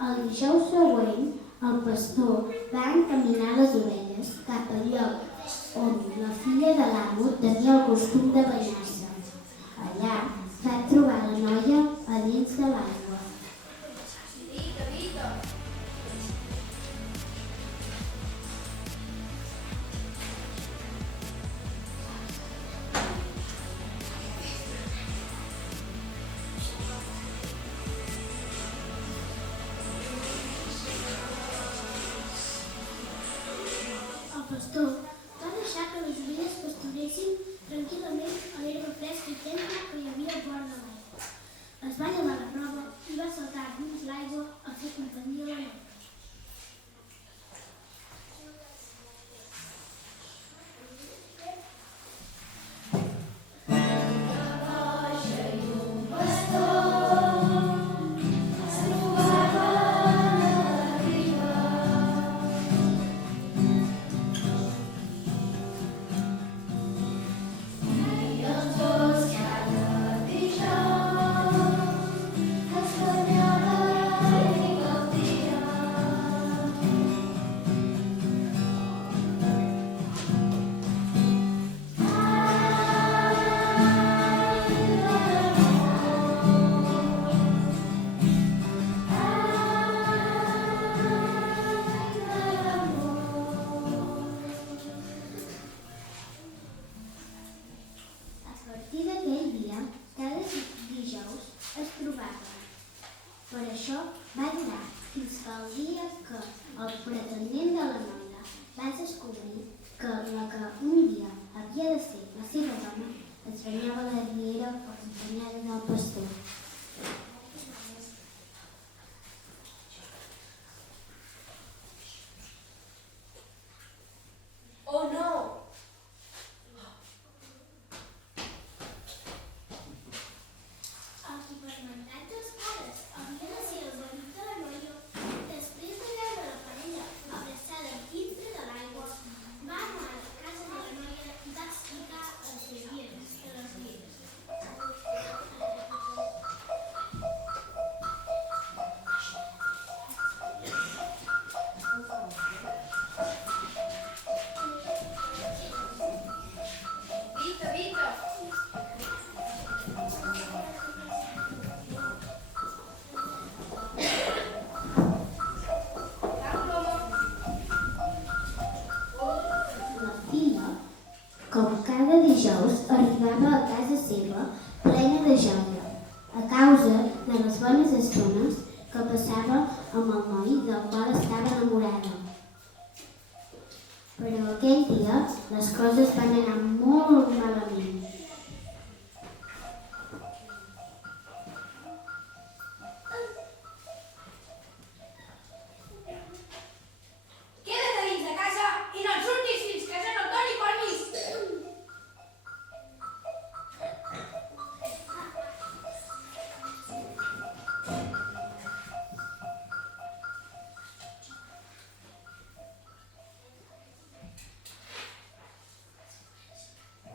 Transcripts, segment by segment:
El dijous següent, el pastor va encaminar les ovelles cap al lloc on la filla de l'amo tenia el costum de banyar-se. Allà va trobar la noia a dins de l'aigua. El pastor va deixar que les ovelles pasturessin tranquil·lament a l'herba fresca i tendra que hi havia a vora de l'aigua. Es va llevar la roba i va saltar dins l'aigua a fer companyia a la noia. Per això va durar fins que el dia que el pretendent de la noia va descobrir que la que un dia havia de ser la seva dona es banyava a la riera acompanyada del pastor. Oh no! El supermercat dels pares havia de ser el marit de la noia. Després de veure la parella abraçada dintre de l'aigua, va anar a la casa de la noia i va explicar el que havia vist a les rieres. Com cada dijous, arribava a casa seva plena de joia, a causa de les bones estones que passava amb el noi del qual estava enamorada. Però aquell dia les coses van anar molt malament. Queda't a dins de casa i no et surtis fins que jo no et doni permís!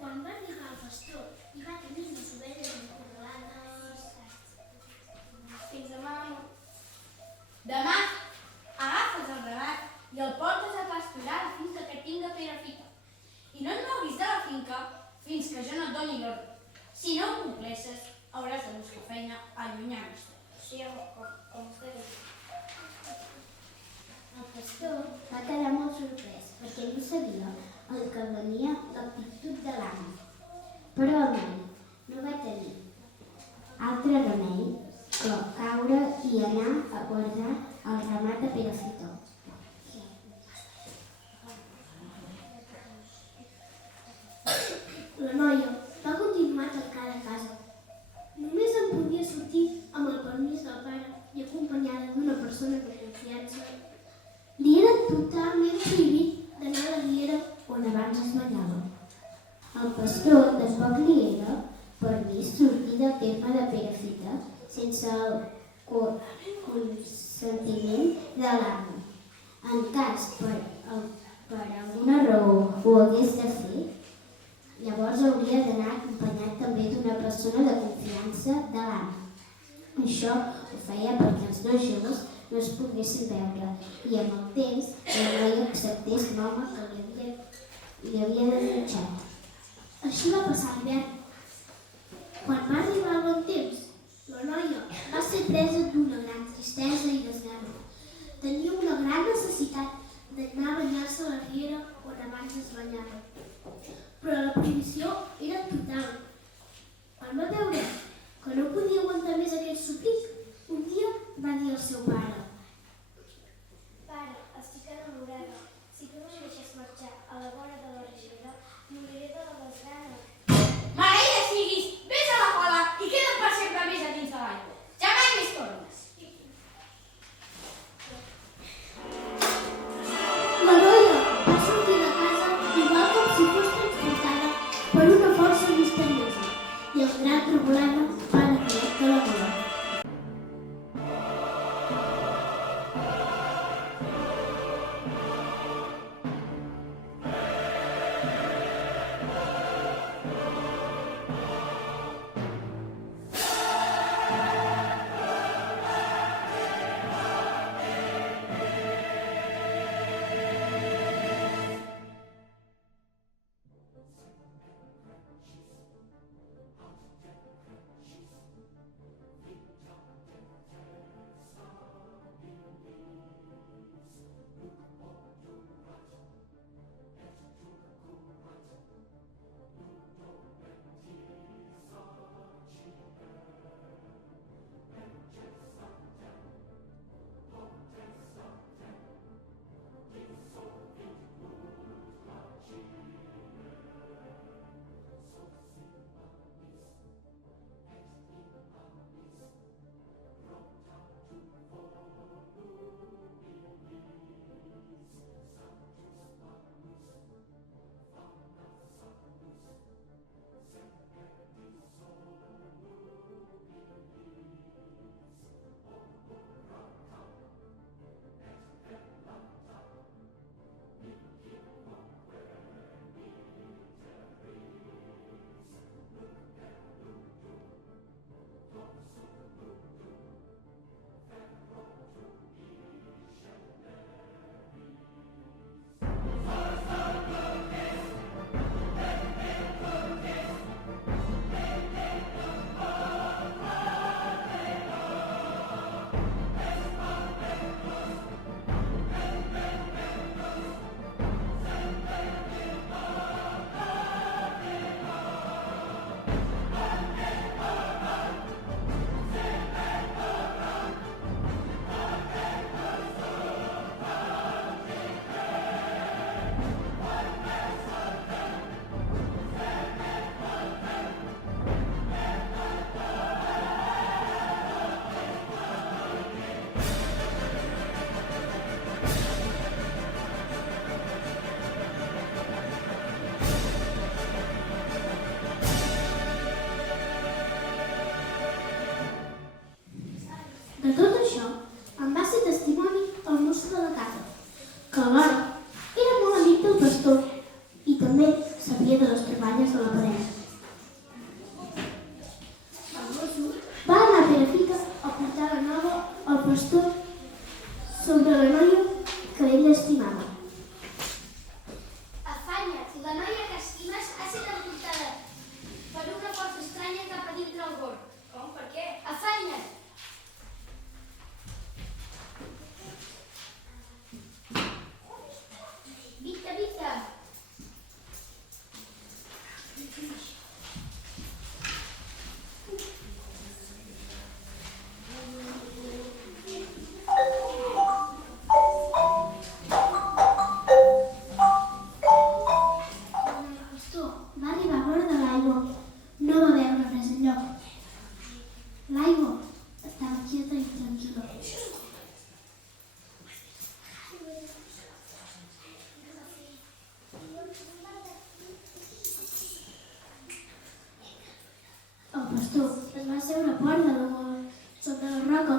Quan va arribar el pastor i va tenir les ovelles encorralades... Fins demà, amor. Demà agafes el relat i el portes a pasturar a la finca que tinc a Perafita. I no et moguis de la finca fins que jo no et doni l'ordre. Si no ho compleixes, hauràs de buscar feina allunyant-nos. Sí, com vostè diu. El pastor va quedar molt sorprès perquè no sabia el que venia l'actitud de l'amo. Però el noi no altre remei que caure i anar a guardar el ramat de Perafita. La noia va continuar tancada a casa. Només en podia sortir amb el permís del pare i acompanyada d'una persona de confiança. Li era totalment prohibit d'anar a la riera On abans es banyava. El pastor tampoc li era permís sortir del terme de Perafita sense el consentiment de l'amo. En cas per alguna raó ho hagués de fer, llavors hauria d'anar acompanyat també d'una persona de confiança de l'amo. Això ho feia perquè els dos joves no es poguessin veure i amb el temps la noia acceptés l'home que li havia desitjat. Així va passar l'hivern. Quan va arribar el bon temps, la noia va ser presa d'una gran tristesa i desgana. Tenia una gran necessitat d'anar a banyar-se a la riera on abans es banyava. Però la prohibició era total. Quan va veure que no podia aguantar més aquest suplit, un dia va dir al seu pare: Pare, estic enamorada. Si tu no em deixes marxar a la vora de la riera, moriré de la desgana. Maleïda siguis! Ves a la cola i queda't per sempre més a dins de l'aigua. Ja mai més tornes. La noia va sortir de casa igual com si fos transportada per una força misteriosa i el gran problema va anar de la gola. De tot això, en va ser testimoni el mosso de la casa, que alhora era molt amic del pastor i també sabia de les troballes de la parella. El mosso va anar a Perafita a portar la nova al pastor sobre la noia que ell estimava. Afanya't, la noia que estimes ha estat envoltada per una força estranya cap a dintre el bord. Com? Per què? Afanya't! Vita, Vita! El pastor es va seure a porta sota la roca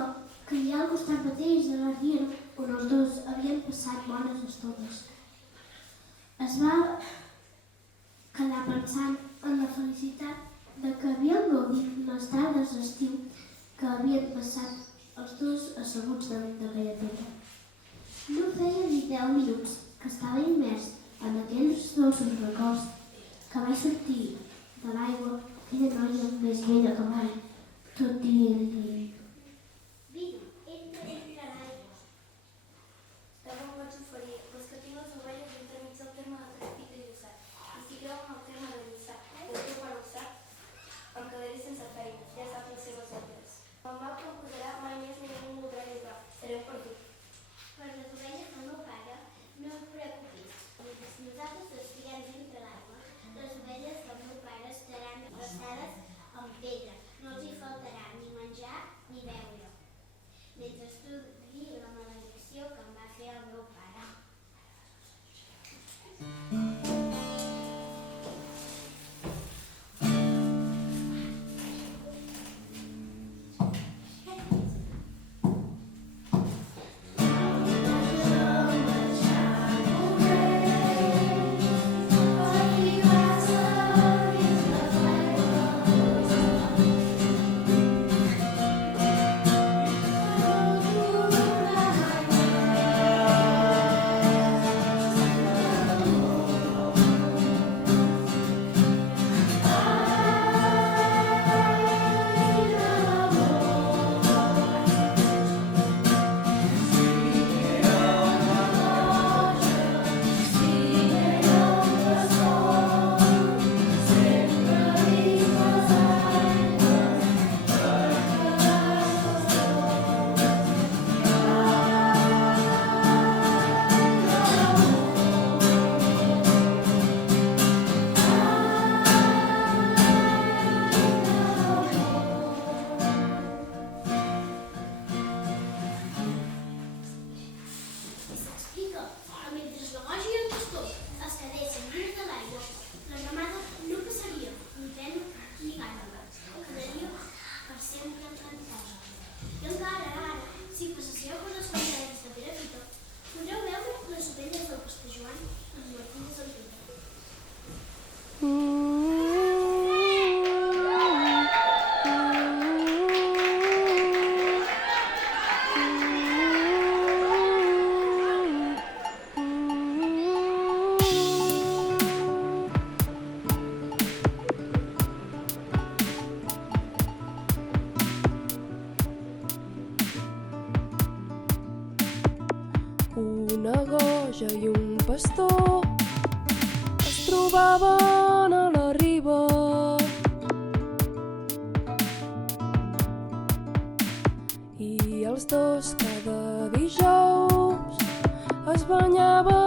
que hi ha al costat mateix de la riera on els dos havien passat bones estones. Es va quedar pensant en la felicitat de que havien gaudit les tardes d'estiu que havien passat els dos asseguts damunt d'aquella pedra. No feia ni 10 minuts que estava immers en aquells dolços records que va sortir de l'aigua aquella noia més bella que mai, tot dient-li: Vine, entra l'aigua. De bon vaig oferir, les que tinc les ovelles entremig del terme de Trespit i Lluçat. I si creuen el terme de Lluçà, que el teu pare ho sap, em quedaré sense feina, ja sap les seves ordres. El mal que em posarà mai més ningú em voldrà ajudar, sereu perdut. Per les ovelles del meu pare, no us preocupis. Mentre nosaltres estiguem dintre l'aigua, les ovelles del meu pare estaran restades en pedra. No els hi faltarà ni menjar ni beure. Mentre estudi la maledicció que em va fer el meu pare. Una goja i un pastor es trobaven a la riba. I els dos cada dijous es banyaven